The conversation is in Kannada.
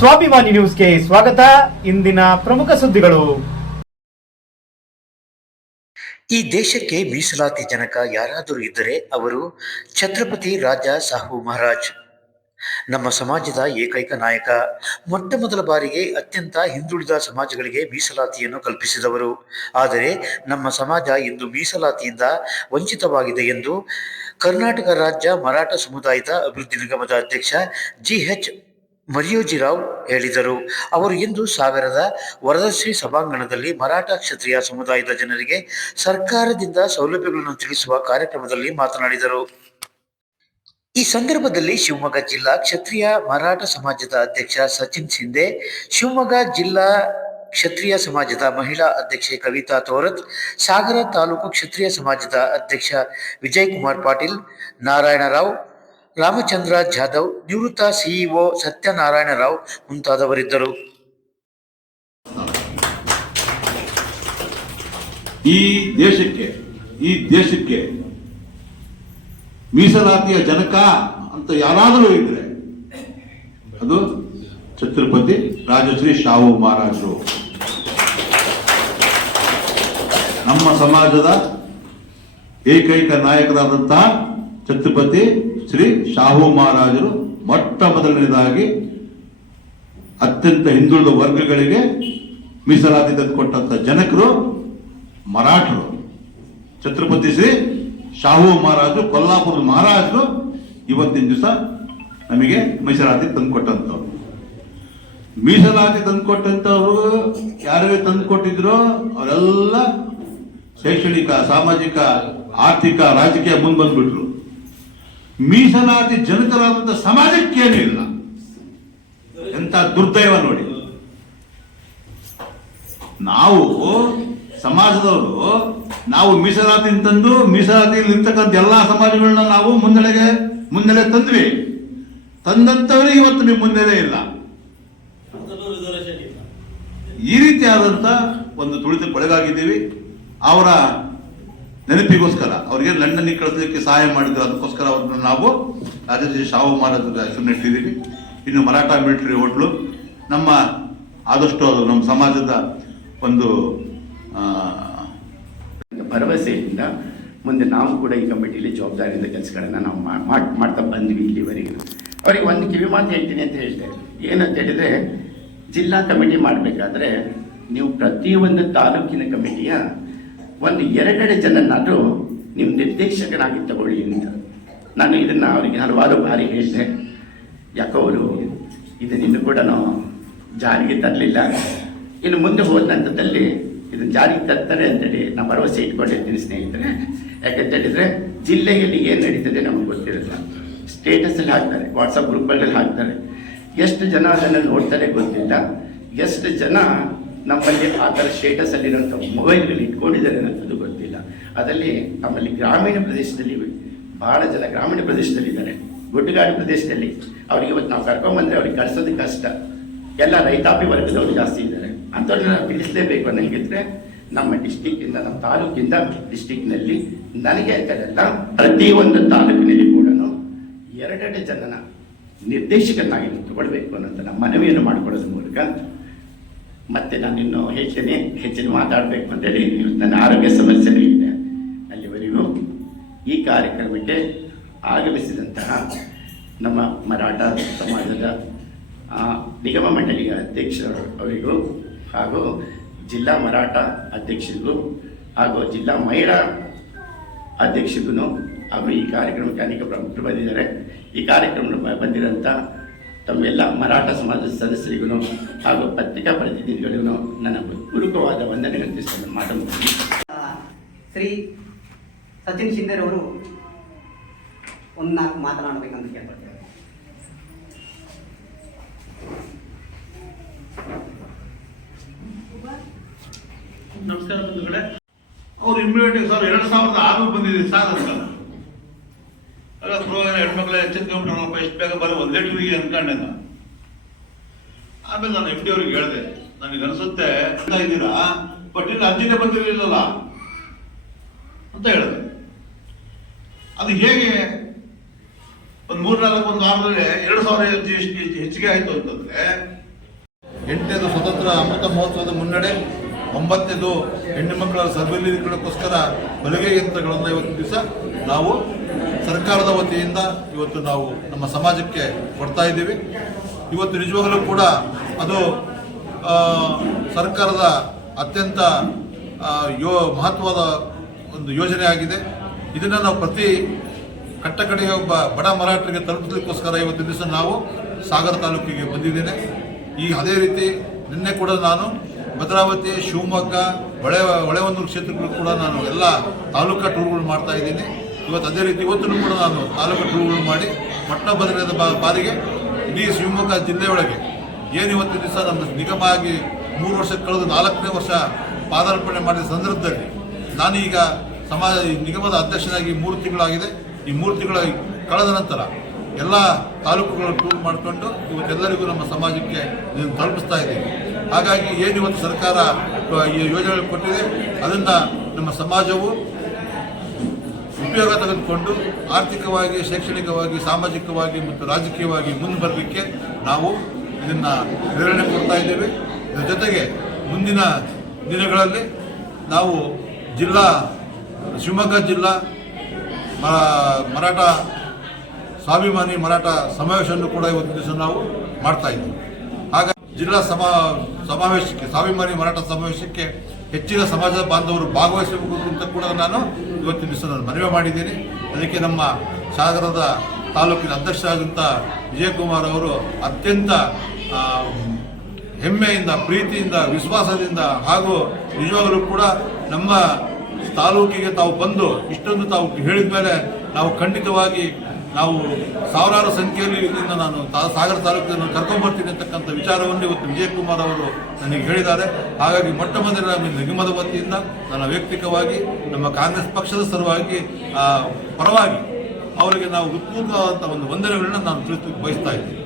ಸ್ವಾಭಿಮಾನಿ ನ್ಯೂಸ್ಗೆ ಸ್ವಾಗತ. ಇಂದಿನ ಪ್ರಮುಖ ಸುದ್ದಿಗಳು. ಈ ದೇಶಕ್ಕೆ ಮೀಸಲಾತಿ ಜನಕ ಯಾರಾದರೂ ಇದ್ದರೆ ಅವರು ಛತ್ರಪತಿ ರಾಜಾ ಸಾಹು ಮಹಾರಾಜ್. ನಮ್ಮ ಸಮಾಜದ ಏಕೈಕ ನಾಯಕ. ಮೊಟ್ಟ ಮೊದಲ ಬಾರಿಗೆ ಅತ್ಯಂತ ಹಿಂದುಳಿದ ಸಮಾಜಗಳಿಗೆ ಮೀಸಲಾತಿಯನ್ನು ಕಲ್ಪಿಸಿದವರು. ಆದರೆ ನಮ್ಮ ಸಮಾಜ ಇಂದು ಮೀಸಲಾತಿಯಿಂದ ವಂಚಿತವಾಗಿದೆ ಎಂದು ಕರ್ನಾಟಕ ರಾಜ್ಯ ಮರಾಠ ಸಮುದಾಯದ ಅಭಿವೃದ್ಧಿ ನಿಗಮದ ಅಧ್ಯಕ್ಷ GH ಮರಿಯೋಜಿರಾವ್ ಹೇಳಿದರು. ಅವರು ಇಂದು ಸಾಗರದ ವರದಶ್ರೀ ಸಭಾಂಗಣದಲ್ಲಿ ಮರಾಠ ಕ್ಷತ್ರಿಯ ಸಮುದಾಯದ ಜನರಿಗೆ ಸರ್ಕಾರದಿಂದ ಸೌಲಭ್ಯಗಳನ್ನು ತಿಳಿಸುವ ಕಾರ್ಯಕ್ರಮದಲ್ಲಿ ಮಾತನಾಡಿದರು. ಈ ಸಂದರ್ಭದಲ್ಲಿ ಶಿವಮೊಗ್ಗ ಜಿಲ್ಲಾ ಕ್ಷತ್ರಿಯ ಮರಾಠ ಸಮಾಜದ ಅಧ್ಯಕ್ಷ ಸಚಿನ್ ಶಿಂದೆ, ಶಿವಮೊಗ್ಗ ಜಿಲ್ಲಾ ಕ್ಷತ್ರಿಯ ಸಮಾಜದ ಮಹಿಳಾ ಅಧ್ಯಕ್ಷೆ ಕವಿತಾ ತೋರತ್, ಸಾಗರ ತಾಲೂಕು ಕ್ಷತ್ರಿಯ ಸಮಾಜದ ಅಧ್ಯಕ್ಷ ವಿಜಯಕುಮಾರ್ ಪಾಟೀಲ್, ನಾರಾಯಣರಾವ್, ರಾಮಚಂದ್ರ ಜಾಧವ್, ನಿವೃತ್ತ ಸಿಇಒ ಸತ್ಯನಾರಾಯಣ ರಾವ್ ಮುಂತಾದವರಿದ್ದರು. ಈ ದೇಶಕ್ಕೆ ಮೀಸಲಾತಿಯ ಜನಕ ಅಂತ ಯಾರಾದರೂ ಇದ್ರೆ ಅದು ಛತ್ರಪತಿ ರಾಜಶ್ರೀ ಶಾಹು ಮಹಾರಾಜರು. ನಮ್ಮ ಸಮಾಜದ ಏಕೈಕ ನಾಯಕರಾದಂತಹ ಛತ್ರಪತಿ ಶ್ರೀ ಶಾಹು ಮಹಾರಾಜರು ಮೊಟ್ಟ ಮೊದಲನೇದಾಗಿ ಅತ್ಯಂತ ಹಿಂದುಳಿದ ವರ್ಗಗಳಿಗೆ ಮೀಸಲಾತಿ ತಂದುಕೊಟ್ಟಂತ ಜನಕರು ಮರಾಠರು. ಛತ್ರಪತಿ ಶ್ರೀ ಶಾಹು ಮಹಾರಾಜರು, ಕೊಲ್ಲಾಪುರದ ಮಹಾರಾಜರು ಇವತ್ತಿನ ದಿವಸ ನಮಗೆ ಮೀಸಲಾತಿ ತಂದುಕೊಟ್ಟಂಥವ್ರು. ಮೀಸಲಾತಿ ತಂದುಕೊಟ್ಟಂಥವ್ರು ಯಾರಿಗೆ ತಂದುಕೊಟ್ಟಿದ್ರು ಅವರೆಲ್ಲ ಶೈಕ್ಷಣಿಕ, ಸಾಮಾಜಿಕ, ಆರ್ಥಿಕ, ರಾಜಕೀಯ ಮುಂದೆ ಬಂದ್ಬಿಟ್ರು. ಮೀಸಲಾತಿ ಜನಕರಾದಂಥ ಸಮಾಜಕ್ಕೇನೂ ಇಲ್ಲ. ಎಂತ ದುರ್ದೈವ ನೋಡಿ. ನಾವು ಸಮಾಜದವರು ನಾವು ಮೀಸಲಾತಿ ತಂದು ಮೀಸಲಾತಿಯಲ್ಲಿ ಇರ್ತಕ್ಕಂಥ ಎಲ್ಲಾ ಸಮಾಜಗಳನ್ನ ನಾವು ಮುನ್ನೆಲೆ ತಂದ್ವಿ. ತಂದಂತವ್ರಿಗೆ ಇವತ್ತು ನೀವು ಮುನ್ನೆಲೆ ಇಲ್ಲ. ಈ ರೀತಿಯಾದಂತ ಒಂದು ತುಳಿತಕ್ಕೊಳಗಾಗಿದ್ದೀವಿ. ಅವರ ನೆನಪಿಗೋಸ್ಕರ ಅವರಿಗೆ ಲಂಡನ್ಗೆ ಕಳಿಸಲಿಕ್ಕೆ ಸಹಾಯ ಮಾಡಿದ್ರು. ಅದಕ್ಕೋಸ್ಕರ ಅವ್ರನ್ನ ನಾವು ರಾಜಶ್ರೀ ಶಾಹು ಮಹಾರಾಜ್ ಹೆಸರನ್ನು ಇಟ್ಟಿದ್ದೀವಿ. ಇನ್ನು ಮರಾಠ ಮಿಲಿಟರಿ ಹೋಟ್ಲು ನಮ್ಮ ಆದಷ್ಟು ಅದು ನಮ್ಮ ಸಮಾಜದ ಒಂದು ಭರವಸೆಯಿಂದ ಮುಂದೆ ನಾವು ಕೂಡ ಈ ಕಮಿಟಿಯಲ್ಲಿ ಜವಾಬ್ದಾರಿಯಿಂದ ಕೆಲಸಗಳನ್ನ ನಾವು ಮಾಡ್ತಾ ಬಂದ್ವಿ ಇಲ್ಲಿವರೆಗೆ. ಅವರಿಗೆ ಒಂದು ಕಿವಿ ಮಾತು ಹೇಳ್ತೀನಿ ಅಂತ ಹೇಳಿದೆ. ಏನಂತ ಹೇಳಿದ್ರೆ, ಜಿಲ್ಲಾ ಕಮಿಟಿ ಮಾಡಬೇಕಾದ್ರೆ ನೀವು ಪ್ರತಿಯೊಂದು ತಾಲೂಕಿನ ಕಮಿಟಿಯ ಒಂದು 2 ಜನನಾದರೂ ನೀವು ನಿರ್ದೇಶಕನಾಗಿ ತಗೊಳ್ಳಿ ಅಂತ ನಾನು ಇದನ್ನು ಅವರಿಗೆ ಹಲವಾರು ಬಾರಿ ಹೇಳಿದೆ. ಯಾಕೋ ಅವರು ಇದನ್ನು ಕೂಡ ಜಾರಿಗೆ ತರಲಿಲ್ಲ. ಇನ್ನು ಮುಂದೆ ಹೋದ ನಂತರದಲ್ಲಿ ಇದನ್ನು ಜಾರಿಗೆ ತರ್ತಾರೆ ಅಂತೇಳಿ ನಾನು ಭರವಸೆ ಇಟ್ಕೊಂಡಿರ್ತೀನಿ ಸ್ನೇಹಿತರೆ. ಯಾಕಂತ ಹೇಳಿದರೆ ಜಿಲ್ಲೆಯಲ್ಲಿ ಏನು ನಡೀತದೆ ನಮಗೆ ಗೊತ್ತಿರಲ್ಲ. ಸ್ಟೇಟಸಲ್ಲಿ ಹಾಕ್ತಾರೆ, ವಾಟ್ಸಪ್ ಗ್ರೂಪ್ಗಳಲ್ಲಿ ಹಾಕ್ತಾರೆ. ಎಷ್ಟು ಜನ ಅದನ್ನು ನೋಡ್ತಾರೆ ಗೊತ್ತಿಲ್ಲ. ಎಷ್ಟು ಜನ ನಮ್ಮಲ್ಲಿ ಆ ಥರ ಸ್ಟೇಟಸಲ್ಲಿರೋಂಥ ಮೊಬೈಲ್ಗಳು ಇಟ್ಕೊಂಡಿದ್ದಾರೆ ಅನ್ನೋದು ಗೊತ್ತಿಲ್ಲ. ಅದರಲ್ಲಿ ನಮ್ಮಲ್ಲಿ ಗ್ರಾಮೀಣ ಪ್ರದೇಶದಲ್ಲಿ ಭಾಳ ಜನ ಗ್ರಾಮೀಣ ಪ್ರದೇಶದಲ್ಲಿದ್ದಾರೆ, ಗುಡ್ಡಗಾಡು ಪ್ರದೇಶದಲ್ಲಿ. ಅವ್ರಿಗೆ ಇವತ್ತು ನಾವು ಕರ್ಕೊಂಬಂದರೆ ಅವ್ರಿಗೆ ಕಳಿಸೋದು ಕಷ್ಟ. ಎಲ್ಲ ರೈತಾಪಿ ವರ್ಗದವರು ಜಾಸ್ತಿ ಇದ್ದಾರೆ. ಅಂಥವ್ರನ್ನ ತಿಳಿಸಲೇಬೇಕು ಅನ್ನಂಗಿದ್ರೆ ನಮ್ಮ ಡಿಸ್ಟಿಕ್ಕಿಂದ, ನಮ್ಮ ತಾಲೂಕಿಂದ ಡಿಸ್ಟಿಕ್ನಲ್ಲಿ ನನಗೆ ಅಂತಲ್ಲ ಪ್ರತಿಯೊಂದು ತಾಲೂಕಿನಲ್ಲಿ ಕೂಡ 2 ಜನನ ನಿರ್ದೇಶಕನಾಗಿ ತಗೊಳ್ಬೇಕು ಅನ್ನೋಂಥ ನಮ್ಮ ಮನವಿಯನ್ನು ಮಾಡಿಕೊಳ್ಳೋದ್ರ ಮೂಲಕ ಮತ್ತೆ ನಾನಿನ್ನು ಹೆಚ್ಚಿನ ಮಾತಾಡಬೇಕು ಅಂತೇಳಿ ನನ್ನ ಆರೋಗ್ಯ ಸಮಸ್ಯೆನೂ ಇದೆ. ಅಲ್ಲಿವರೆಗೂ ಈ ಕಾರ್ಯಕ್ರಮಕ್ಕೆ ಆಗಮಿಸಿದಂತಹ ನಮ್ಮ ಮರಾಠ ಸಮಾಜದ ನಿಗಮ ಮಂಡಳಿಯ ಅಧ್ಯಕ್ಷರವರಿಗೂ ಹಾಗೂ ಜಿಲ್ಲಾ ಮರಾಠ ಅಧ್ಯಕ್ಷರಿಗೂ ಹಾಗೂ ಜಿಲ್ಲಾ ಮಹಿಳಾ ಅಧ್ಯಕ್ಷರಿಗೂ ಹಾಗೂ ಈ ಕಾರ್ಯಕ್ರಮಕ್ಕೆ ಅನೇಕ ಪ್ರಮುಖರು ಬಂದಿದ್ದಾರೆ. ಈ ಕಾರ್ಯಕ್ರಮ ಬಂದಿರೋಂಥ ತಮ್ಮೆಲ್ಲ ಮರಾಠ ಸಮಾಜದ ಸದಸ್ಯರಿಗೂ ಹಾಗೂ ಪತ್ರಿಕಾ ಪ್ರತಿನಿಧಿಗಳಿಗೂ ನನ್ನ ಪೂರ್ವಕವಾದ ವಂದನೆಗಳನ್ನು ತಿಳಿಸಿಕೊಂಡು ಮಾತನಾಡ್ತೀನಿ. ಶ್ರೀ ಸಚಿನ್ ಶಿಂದೆರವರು ಒಂದು 4 ಮಾತನಾಡಬೇಕಂತ ಕೇಳ್ಕೊಳ್ತೇವೆ. ನಮಸ್ಕಾರ ಬಂಧುಗಳೇ. ಅವ್ರು ಇಮ್ಯುನಿಟಿ ಸರ್ 2006 ಬಂದಿದೆ ಸಾರ್ ಅಂತ ಹೆಣ್ಮಕ್ಳ ಎಚ್ಚರಿಕೆಂಬಿಟ್ಟು ಎಷ್ಟು ಬೇಗ ಬರೋ 1 ಲೀಟರ್ಗೆ ಅನ್ಕೊಂಡೆ ನಾನು. ಆಮೇಲೆ ನಾನು MD ಅವ್ರಿಗೆ ಹೇಳಿದೆ, ನನಗೆ ಅನಿಸುತ್ತೆ ಇದ್ದೀರಾ ಬಟ್ ಇನ್ನು ಅರ್ಜಿನೇ ಬಂದಿರಲಿಲ್ಲಲ್ಲ ಅಂತ ಹೇಳಿದೆ. ಅದು ಹೇಗೆ ಒಂದು 3-4 ವಾರದಲ್ಲಿ 2,000 ಹೆಚ್ಚಿಗೆ ಆಯಿತು ಅಂತಂದ್ರೆ 8ನೇದು ಸ್ವತಂತ್ರ ಅಮೃತ ಮಹೋತ್ಸವದ ಮುನ್ನಡೆ, 9ನೇದು ಹೆಣ್ಣು ಮಕ್ಕಳ ಸಬಲೀಕರಣಕ್ಕೋಸ್ಕರ ಹೊಲಿಗೆ ಯಂತ್ರಗಳನ್ನು ಇವತ್ತು ದಿವಸ ನಾವು ಸರ್ಕಾರದ ವತಿಯಿಂದ ಇವತ್ತು ನಾವು ನಮ್ಮ ಸಮಾಜಕ್ಕೆ ಕೊಡ್ತಾ ಇದ್ದೀವಿ. ಇವತ್ತು ನಿಜವಾಗಲೂ ಕೂಡ ಅದು ಸರ್ಕಾರದ ಅತ್ಯಂತ ಮಹತ್ವದ ಒಂದು ಯೋಜನೆ ಆಗಿದೆ. ಇದನ್ನು ನಾವು ಪ್ರತಿ ಕಟ್ಟಕಡೆಗೆ ಒಬ್ಬ ಬಡ ಮರಾಠರಿಗೆ ತಲುಪಿಸಲಿಕ್ಕೋಸ್ಕರ ಇವತ್ತು ದಿವಸ ನಾವು ಸಾಗರ ತಾಲೂಕಿಗೆ ಬಂದಿದ್ದೇನೆ. ಅದೇ ರೀತಿ ನಿನ್ನೆ ಕೂಡ ನಾನು ಭದ್ರಾವತಿ, ಶಿವಮೊಗ್ಗ, ಹೊಳೆಹೊನ್ನೂರು ಕ್ಷೇತ್ರಗಳು ಕೂಡ ನಾನು ಎಲ್ಲ ತಾಲೂಕಾ ಟೂರ್ಗಳು ಮಾಡ್ತಾ ಇದ್ದೀನಿ. ಇವತ್ತು ಅದೇ ರೀತಿ ಇವತ್ತು ಕೂಡ ನಾನು ತಾಲೂಕಾ ಟೂರ್ಗಳು ಮಾಡಿ ಮೊಟ್ಟ ಮೊದಲನೇದ ಬಾರಿಗೆ ಇಡೀ ಶಿವಮೊಗ್ಗ ಜಿಲ್ಲೆಯೊಳಗೆ ಏನು ಇವತ್ತು ದಿವಸ ನಮ್ಮ ನಿಗಮ ಆಗಿ 3 ವರ್ಷ ಕಳೆದು 4ನೇ ವರ್ಷ ಪಾದಾರ್ಪಣೆ ಮಾಡಿದ ಸಂದರ್ಭದಲ್ಲಿ ನಾನೀಗ ನಿಗಮದ ಅಧ್ಯಕ್ಷನಾಗಿ 3 ತಿಂಗಳಾಗಿದೆ. ಈ 3 ತಿಂಗಳ ಕಳೆದ ನಂತರ ಎಲ್ಲ ತಾಲೂಕುಗಳು ಟೂರ್ ಮಾಡಿಕೊಂಡು ಇವತ್ತೆಲ್ಲರಿಗೂ ನಮ್ಮ ಸಮಾಜಕ್ಕೆ ಇದನ್ನು ತಲುಪಿಸ್ತಾ ಇದ್ದೀವಿ. ಹಾಗಾಗಿ ಏನು ಇವತ್ತು ಸರ್ಕಾರ ಈ ಯೋಜನೆಗಳು ಕೊಟ್ಟಿದೆ ಅದನ್ನು ನಮ್ಮ ಸಮಾಜವು ಉಪಯೋಗ ತೆಗೆದುಕೊಂಡು ಆರ್ಥಿಕವಾಗಿ, ಶೈಕ್ಷಣಿಕವಾಗಿ, ಸಾಮಾಜಿಕವಾಗಿ ಮತ್ತು ರಾಜಕೀಯವಾಗಿ ಮುಂದೆ ಬರಲಿಕ್ಕೆ ನಾವು ಇದನ್ನು ಪ್ರೇರಣೆ ಕೊಡ್ತಾ ಇದ್ದೇವೆ. ಇದರ ಜೊತೆಗೆ ಮುಂದಿನ ದಿನಗಳಲ್ಲಿ ನಾವು ಶಿವಮೊಗ್ಗ ಜಿಲ್ಲಾ ಮರಾಠ ಸ್ವಾಭಿಮಾನಿ ಮರಾಠ ಸಮಾವೇಶವನ್ನು ಕೂಡ ಇವತ್ತು ದಿವಸ ನಾವು ಮಾಡ್ತಾ ಇದ್ದೀವಿ. ಹಾಗಾಗಿ ಜಿಲ್ಲಾ ಸಮಾವೇಶಕ್ಕೆ, ಸ್ವಾಭಿಮಾನಿ ಮರಾಠ ಸಮಾವೇಶಕ್ಕೆ ಹೆಚ್ಚಿನ ಸಮಾಜ ಬಾಂಧವರು ಭಾಗವಹಿಸಬೇಕು ಅಂತ ಕೂಡ ನಾನು ಇವತ್ತಿನ ದಿವಸ ನಾನು ಮನವಿ ಮಾಡಿದ್ದೀನಿ. ಅದಕ್ಕೆ ನಮ್ಮ ಸಾಗರದ ತಾಲೂಕಿನ ಅಧ್ಯಕ್ಷರಾದಂಥ ವಿಜಯಕುಮಾರ್ ಅವರು ಅತ್ಯಂತ ಹೆಮ್ಮೆಯಿಂದ, ಪ್ರೀತಿಯಿಂದ, ವಿಶ್ವಾಸದಿಂದ ಹಾಗೂ ನಿಜವಾಗಲೂ ಕೂಡ ನಮ್ಮ ತಾಲೂಕಿಗೆ ತಾವು ಬಂದು ಇಷ್ಟೊಂದು ತಾವು ಹೇಳಿದ ಮೇಲೆ ನಾವು ಖಂಡಿತವಾಗಿ ನಾವು ಸಾವಿರಾರು ಸಂಖ್ಯೆಯಲ್ಲಿ ಇದನ್ನು ನಾನು ಸಾಗರ ತಾಲೂಕಿನ ಕರ್ಕೊಂಡ್ಬರ್ತೀನಿ ಅಂತಕ್ಕಂಥ ವಿಚಾರವನ್ನು ಇವತ್ತು ವಿಜಯಕುಮಾರ್ ಅವರು ನನಗೆ ಹೇಳಿದ್ದಾರೆ. ಹಾಗಾಗಿ ಮೊಟ್ಟ ಮೊದಲ ನಿಗಮದ ವತಿಯಿಂದ ನನ್ನ ವೈಯಕ್ತಿಕವಾಗಿ ನಮ್ಮ ಕಾಂಗ್ರೆಸ್ ಪಕ್ಷದ ಸಲುವಾಗಿ ಪರವಾಗಿ ಅವರಿಗೆ ನಾವು ಉತ್ಪೂರ್ಣವಾದಂಥ ಒಂದು ವಂದನೆಗಳನ್ನ ನಾನು ತಿಳಿಸಲಿಕ್ಕೆ ಬಯಸ್ತಾ ಇದ್ದೀನಿ.